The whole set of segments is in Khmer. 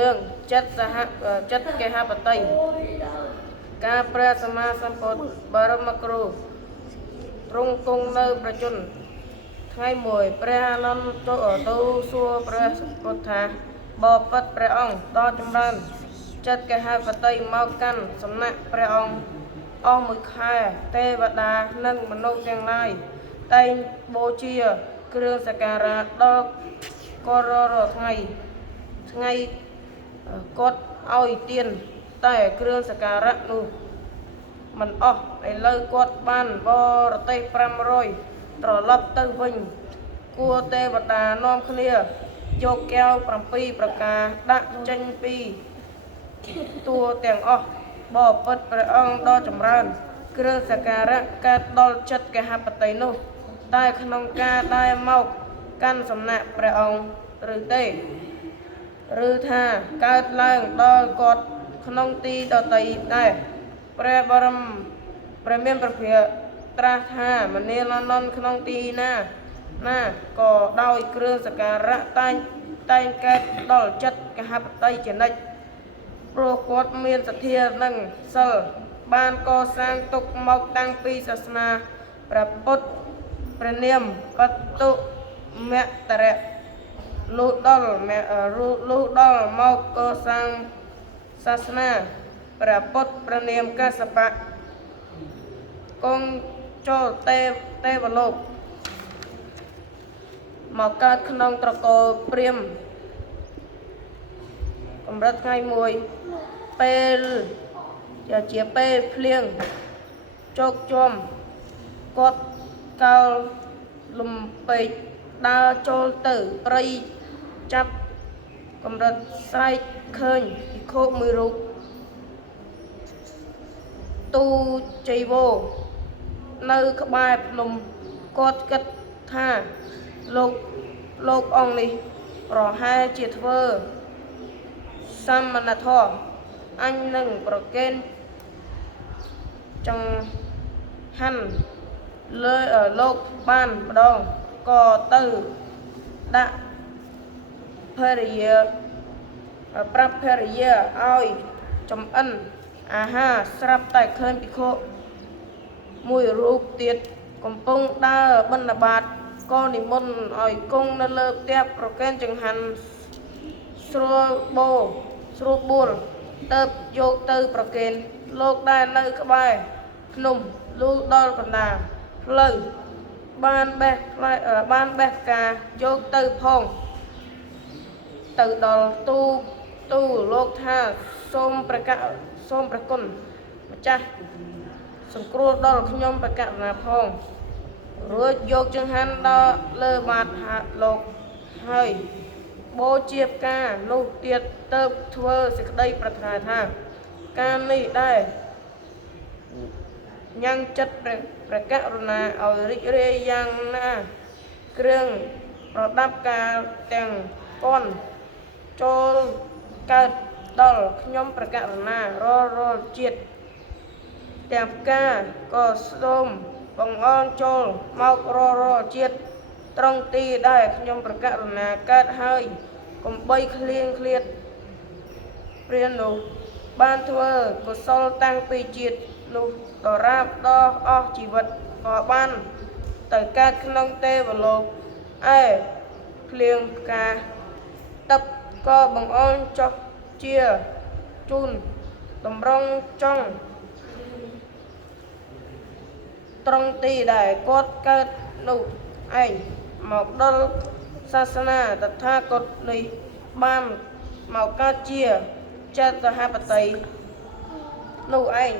រឿងចិត្តចិត្តកេហបតីការព្រះសម្មាសម្ពុទ្ធបរមគ្រូទ្រង់គង់នៅប្រជជនថ្ងៃមួយព្រះអានន្ទទៅសួរព្រះពុទ្ធថាបបិទ្ធព្រះអង្គដ៏ចម្រើនចិត្តកេហបតីមកកាន់សំណាក់ព្រះអង្គអស់មួយខែទេវតានិងមនុស្សទាំងឡាយតែងបូជាគ្រឿងសក្ការៈដល់គាត់រាល់ថ្ងៃគាត់ឲ្យទានតែគ្រឿងសក្ការៈនោះមិនអស់ឥឡូវគាត់បានបរទេស500ត្រឡប់ទៅវិញគួរទេវតានាំគ្នាយកកែវ7ប្រការដាក់ចេញពីតួទាំងអស់បបិទ្ធព្រះអង្គដ៏ចម្រើនគ្រឿងសក្ការៈកើតដល់ចិត្តកេហបតីនោះតែក្នុងការដែលមកកាន់សំណាក់ព្រះអង្គឬទេឬថាកើតឡើងដល់គាត់ក្នុងទីដតីដែរព្រះមានព្រះភិក្ខត្រាស់ថាមនាលអានន្ទក្នុងទីណាក៏ដោយគ្រឿងសក្ការៈតែងកើតដល់ចិត្តកហបតីជានិច្ចព្រោះគាត់មានសទ្ធានិងសិលបានកសាងទុកមកតាំងពីសាសនាព្រះពុទ្ធព្រះនាមបតុមតរៈលុះដល់មកកសាងសាសនាព្រះពុទ្ធព្រះនាមកសបៈគង់ចូលទេវលោកមកកើតក្នុងត្រកូលព្រាហ្មណ៍កម្រិតថ្ងៃមួយពេលជាពេលភ្លៀងជោគជុំគាត់កោលលំពេកដើរចូលទៅព្រៃចាប់កម្រិតស្រែកឃើញភិក្ខុមួយរូបទូចៃវរនៅក្បែរភ្នំគាត់គិតថាលោកអង្គនេះប្រហែលជាធ្វើសមណធម៌អញនឹងប្រកេនចង្ហាន់លើលោកបានម្ដងក៏ទៅដាក់ភរិយាប្រាប់ភរិយាឲ្យចំអិនអាហារស្រាប់តែឃើញភិក្ខុមួយរូបទៀតកំពុងដើរបិណ្ឌបាតក៏និមន្តឲ្យគង់នៅលើផ្ទះប្រគេនចង្ហាន់ស្រួលបួលទៅយកទៅប្រគេនលោកដែលនៅក្បែរភ្នំលុះដល់កណ្ដាលផ្លូវបានបេះផ្កាយកទៅផងទៅដល់ទូលោកថាសូមព្រះគុណម្ចាស់សង្គ្រោះដល់ខ្ញុំបកណាផងរួចយកចង្ហាន់ដល់លើបាតលោកហើយបូជាផ្កានោះទៀតទៅធ្វើសេចក្តីប្រាថ្នាថាការនេះដែរញ៉ាំងចិត្តព្រះករុណាឲ្យរីករាយយ៉ាងណាគ្រឿងប្រដាប់ការទាំងពាន់ចូលកើតដល់ខ្ញុំព្រះករុណារាល់ជាតិទាំងផ្កាក៏សូមបង្អន់ចូលមករាល់ជាតិត្រង់ទីដែលខ្ញុំព្រះករុណាកើតហើយកុំបីឃ្លៀងឃ្លាតព្រះនោះបានធ្វើកុសលតាំងពីជាតិនោះដរាបដល់អស់ជីវិតក៏បានទៅកើតក្នុងទេវលោកឯភ្លៀងផ្កាទឹកក៏បង្អន់ចុះជាជូនតម្រង់ចង់ត្រង់ទីដែលគាត់កើតនោះឯងមកដល់សាសនាតថាគតនេះបានមកកើតជាចិត្តហបតីនោះឯង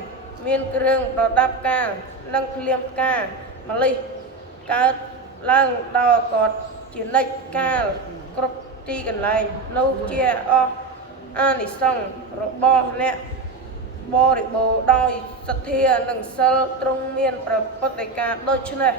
មានគ្រឿងប្រដាប់ការនិងភ្លៀងផ្កាម្លិះកើតឡើងដល់គាត់ជានិច្ចកាលគ្រប់ទីកន្លែងនោះជាអស់អានិសង្សរបស់អ្នកបរិបូរដោយសទ្ធានិងសិលទ្រង់មានប្រពុតិការដូច្នេះ